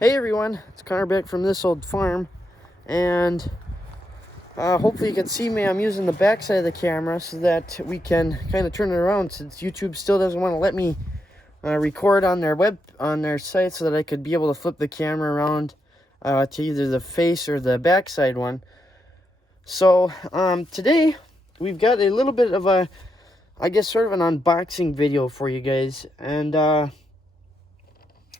Hey everyone, it's Connor back from this old farm, and hopefully you can see me. I'm using the back side of the camera so that we can kind of turn it around, since YouTube still doesn't want to let me record on their site, so that I could be able to flip the camera around to either the face or the back side one. So today we've got a little bit of a, I guess, sort of an unboxing video for you guys, and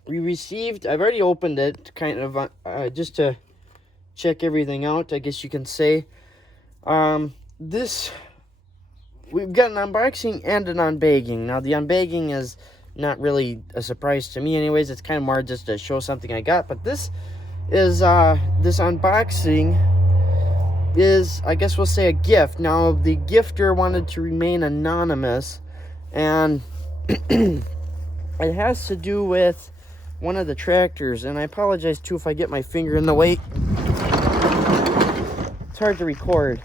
we received, I've already opened it, kind of just to check everything out, I guess you can say. This, we've got an unboxing and an unbagging. Now, the unbagging is not really a surprise to me anyways. It's kind of more just to show something I got. But this is, this unboxing is, I guess we'll say, a gift. Now, the gifter wanted to remain anonymous, and it has to do with one of the tractors, and I apologize too if I get my finger in the way. It's hard to record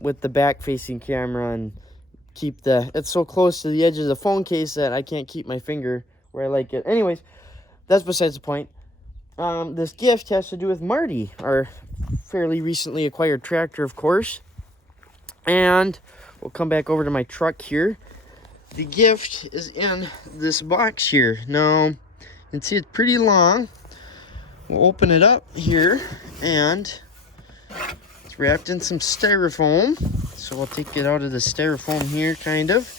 with the back facing camera and keep it's so close to the edge of the phone case that I can't keep my finger where I like it. Anyways, that's besides the point. This gift has to do with Marty, our fairly recently acquired tractor, of course. And we'll come back over to my truck here. The gift is in this box here. Now, you can see it's pretty long. We'll open it up here, and it's wrapped in some styrofoam. So we'll take it out of the styrofoam here, kind of.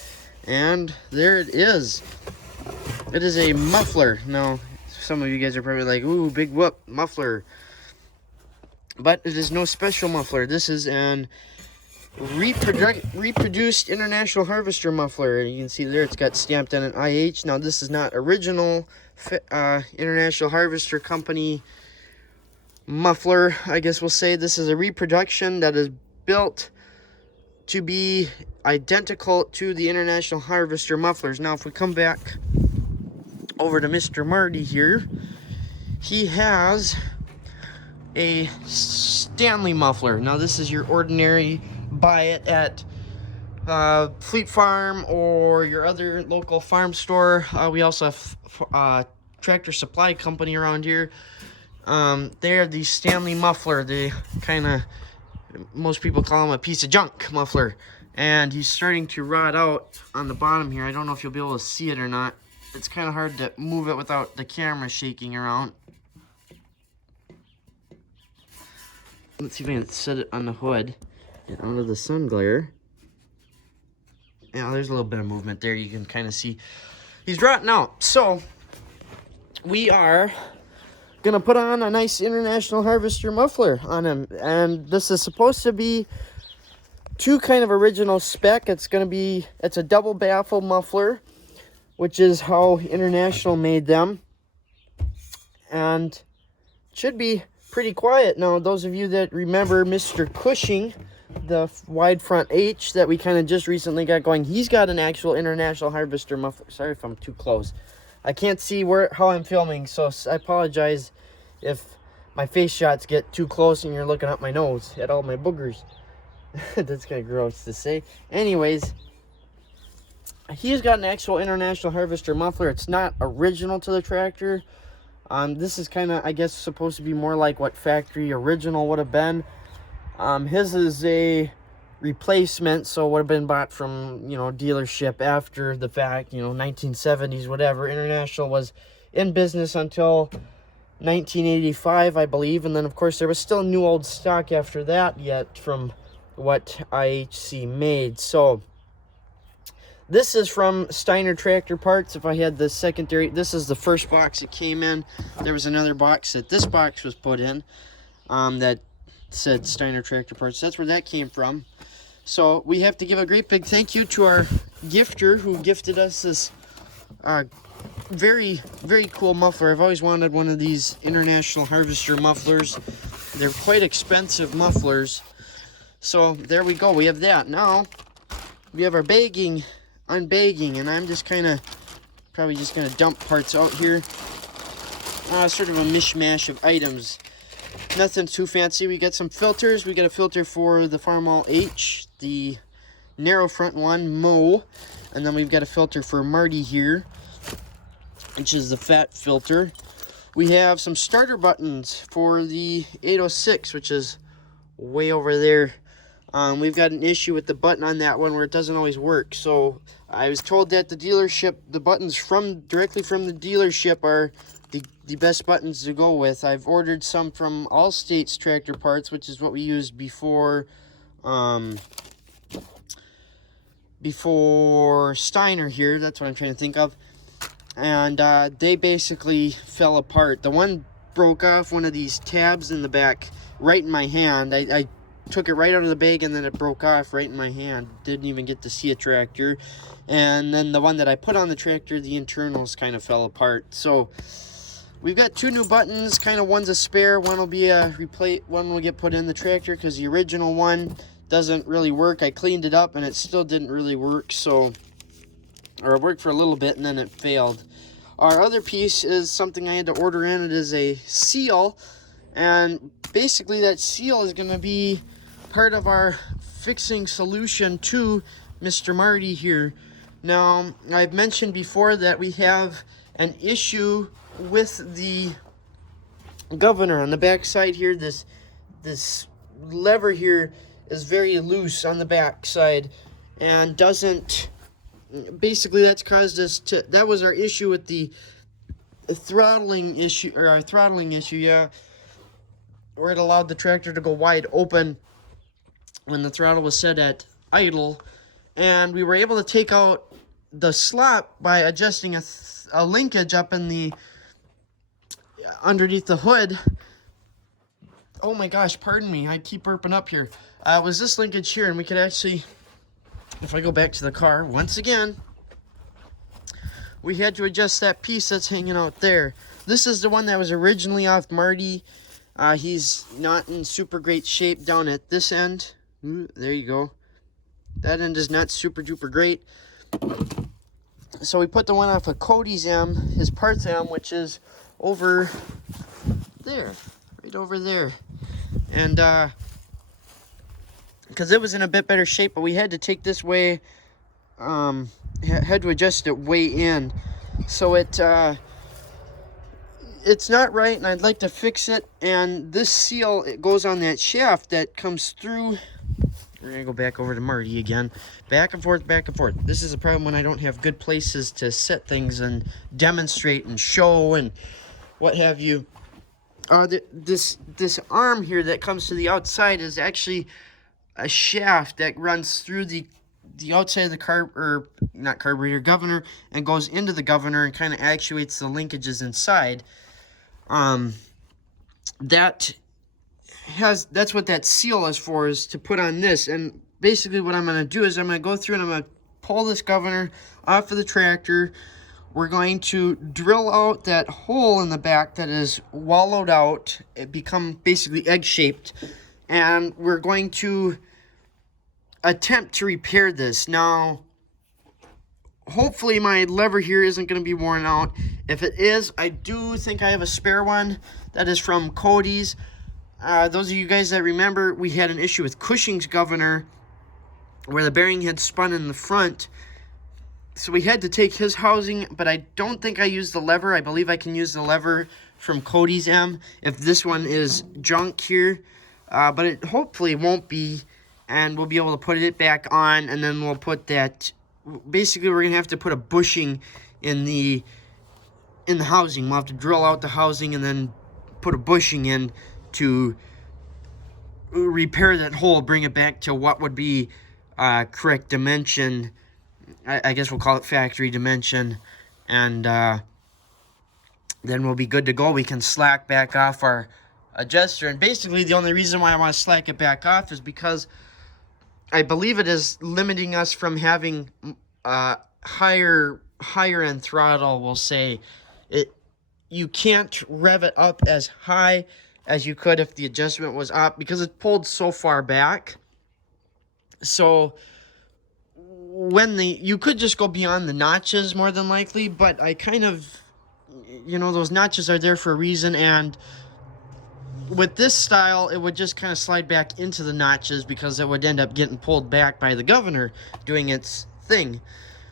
And there it is. It is a muffler. Now, some of you guys are probably like, ooh, big whoop, muffler. But it is no special muffler. This is an reproduced International Harvester muffler. You can see there it's got stamped on an IH. Now, this is not original International Harvester Company muffler, I guess we'll say. This is a reproduction that is built to be identical to the International Harvester mufflers. Now, if we come back over to Mr. Marty here, he has a Stanley muffler. Now, this is your ordinary, buy it at Fleet Farm or your other local farm store. We also have Tractor Supply Company around here. They're the Stanley muffler. They kind of, most people call them a piece of junk muffler. And he's starting to rot out on the bottom here. I don't know if you'll be able to see it or not. It's kind of hard to move it without the camera shaking around. Let's see if I can set it on the hood and out of the sun glare. Yeah, there's a little bit of movement there. You can kind of see he's rotting out. So we are gonna put on a nice International Harvester muffler on him, and this is supposed to be two kind of original spec. It's a double baffle muffler, which is how International made them, and it should be pretty quiet. Now, those of you that remember Mr. Cushing, the wide front H that we kind of just recently got going, he's got an actual International Harvester muffler. Sorry if I'm too close. I can't see how I'm filming, so I apologize if my face shots get too close and you're looking up my nose at all my boogers. That's kind of gross to say. Anyways, he's got an actual International Harvester muffler. It's not original to the tractor. This is kind of, I guess, supposed to be more like what factory original would have been. His is a replacement, so would have been bought from, dealership after the fact, 1970s, whatever. International was in business until 1985, I believe, and then, of course, there was still new old stock after that yet from what IHC made. So this is from Steiner Tractor Parts. If I had the secondary, this is the first box it came in. There was another box that this box was put in that said Steiner Tractor Parts. That's where that came from. So we have to give a great big thank you to our gifter who gifted us this very, very cool muffler. I've always wanted one of these International Harvester mufflers. They're quite expensive mufflers. So there we go. We have that. Now we have our unbagging, and I'm just probably just going to dump parts out here. Sort of a mishmash of items. Nothing too fancy. We got some filters. We got a filter for the Farmall H, the narrow front one, Mo. And then we've got a filter for Marty here, which is the fat filter. We have some starter buttons for the 806, which is way over there. We've got an issue with the button on that one where it doesn't always work. So I was told that the dealership, the buttons directly from the dealership are the best buttons to go with. I've ordered some from Allstate's Tractor Parts, which is what we used before Steiner here. That's what I'm trying to think of. And they basically fell apart. The one broke off one of these tabs in the back right in my hand. I took it right out of the bag and then it broke off right in my hand. Didn't even get to see a tractor. And then the one that I put on the tractor, the internals kind of fell apart. So we've got two new buttons. Kind of one's a spare. One will be a replace. One will get put in the tractor because the original one doesn't really work. I cleaned it up and it still didn't really work. So, or it worked for a little bit and then it failed. Our other piece is something I had to order in. It is a seal. And basically that seal is going to be part of our fixing solution to Mr. Marty here. Now, I've mentioned before that we have an issue with the governor on the back side here. This lever here is very loose on the back side and doesn't, basically that's caused us to, that was our issue with the throttling issue, or our throttling issue, yeah, where it allowed the tractor to go wide open when the throttle was set at idle. And we were able to take out the slop by adjusting a linkage up in the underneath the hood. Oh my gosh, pardon me, I keep burping up here. It was this linkage here, and we could actually, if I go back to the car once again, we had to adjust that piece that's hanging out there. This is the one that was originally off Marty. He's not in super great shape down at this end. Ooh, there you go. That end is not super duper great. So we put the one off of Cody's M, his parts M, which is over there, right over there. And because it was in a bit better shape, but we had to take this way, had to adjust it way in. So it's not right, and I'd like to fix it. And this seal, it goes on that shaft that comes through. We're going to go back over to Marty again. Back and forth, back and forth. This is a problem when I don't have good places to set things and demonstrate and show and what have you. This arm here that comes to the outside is actually a shaft that runs through the outside of the governor, and goes into the governor and kind of actuates the linkages inside. That's what that seal is for, is to put on this. And basically what I'm going to do is I'm going to go through and I'm going to pull this governor off of the tractor. We're going to drill out that hole in the back that is wallowed out. It become basically egg-shaped. And we're going to attempt to repair this. Now, hopefully my lever here isn't going to be worn out. If it is, I do think I have a spare one that is from Cody's. Those of you guys that remember, we had an issue with Cushing's governor where the bearing had spun in the front. So we had to take his housing, but I don't think I used the lever. I believe I can use the lever from Cody's M if this one is junk here. But it hopefully won't be, and we'll be able to put it back on, and then we'll put that, basically we're going to have to put a bushing in the housing. We'll have to drill out the housing and then put a bushing in to repair that hole, bring it back to what would be correct dimension. I guess we'll call it factory dimension, and then we'll be good to go. We can slack back off our adjuster, and basically the only reason why I want to slack it back off is because I believe it is limiting us from having higher end throttle. We'll say you can't rev it up as high as you could if the adjustment was up, because it's pulled so far back. So you could just go beyond the notches more than likely, but I kind of, those notches are there for a reason, and with this style, it would just kind of slide back into the notches because it would end up getting pulled back by the governor doing its thing.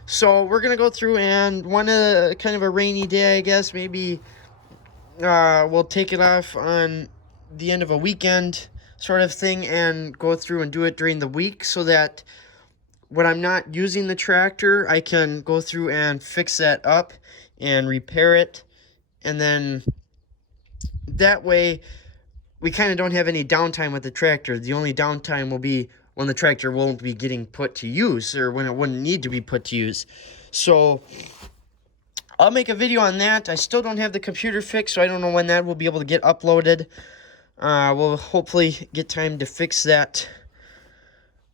So we're going to go through, and kind of a rainy day, I guess, maybe we'll take it off on the end of a weekend sort of thing and go through and do it during the week, so that when I'm not using the tractor, I can go through and fix that up and repair it. And then that way we kind of don't have any downtime with the tractor. The only downtime will be when the tractor won't be getting put to use, or when it wouldn't need to be put to use. So I'll make a video on that. I still don't have the computer fixed, so I don't know when that will be able to get uploaded. We'll hopefully get time to fix that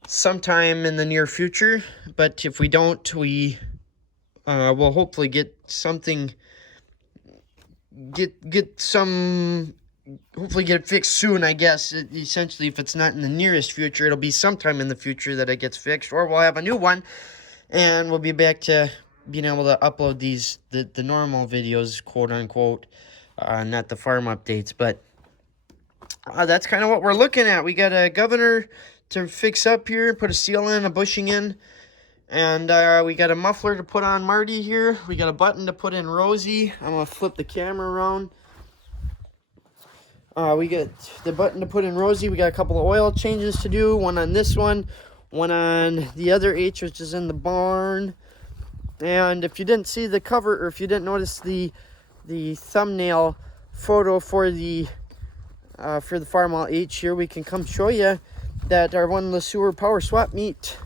sometime in the near future. But if we don't, we will hopefully get something, hopefully get it fixed soon, I guess. Essentially, if it's not in the nearest future, it'll be sometime in the future that it gets fixed, or we'll have a new one, and we'll be back to being able to upload the normal videos, quote unquote, not the farm updates. But that's kind of what we're looking at. We got a governor to fix up here, put a seal in, a bushing in, and we got a muffler to put on Marty here. We got a button to put in Rosie. I'm gonna flip the camera around. We got the button to put in Rosie. We got a couple of oil changes to do. One on this one on the other H, which is in the barn. And if you didn't see the cover, or if you didn't notice the thumbnail photo for the Farmall H here, we can come show you that our one LeSueur power swap meet,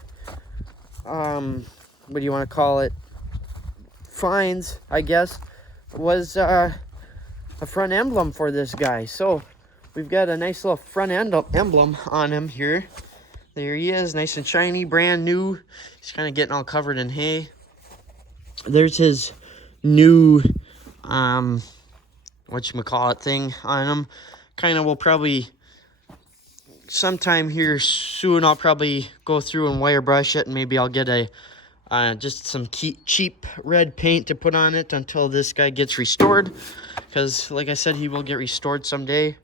what do you want to call it, finds, I guess, was a front emblem for this guy. So we've got a nice little front end emblem on him here. There he is, nice and shiny, brand new. He's kind of getting all covered in hay. There's his new whatchamacallit thing on him. Kind of will probably sometime here soon, I'll probably go through and wire brush it, and maybe I'll get a just some cheap red paint to put on it until this guy gets restored, because like I said, he will get restored someday.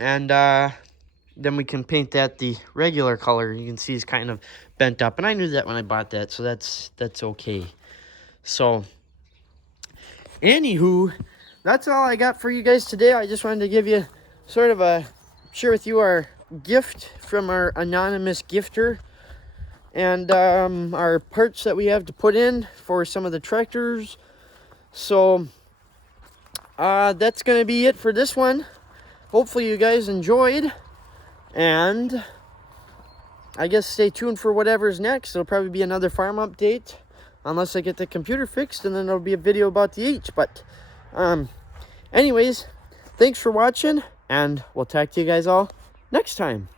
And then we can paint that the regular color. You can see he's kind of bent up, and I knew that when I bought that, so that's okay. So anywho, that's all I got for you guys today. I just wanted to give you sort of share with you our gift from our anonymous gifter, and our parts that we have to put in for some of the tractors. So that's going to be it for this one. Hopefully you guys enjoyed, and I guess stay tuned for whatever's next. It'll probably be another farm update, unless I get the computer fixed, and then there'll be a video about the H. But anyways, thanks for watching, and we'll talk to you guys all next time.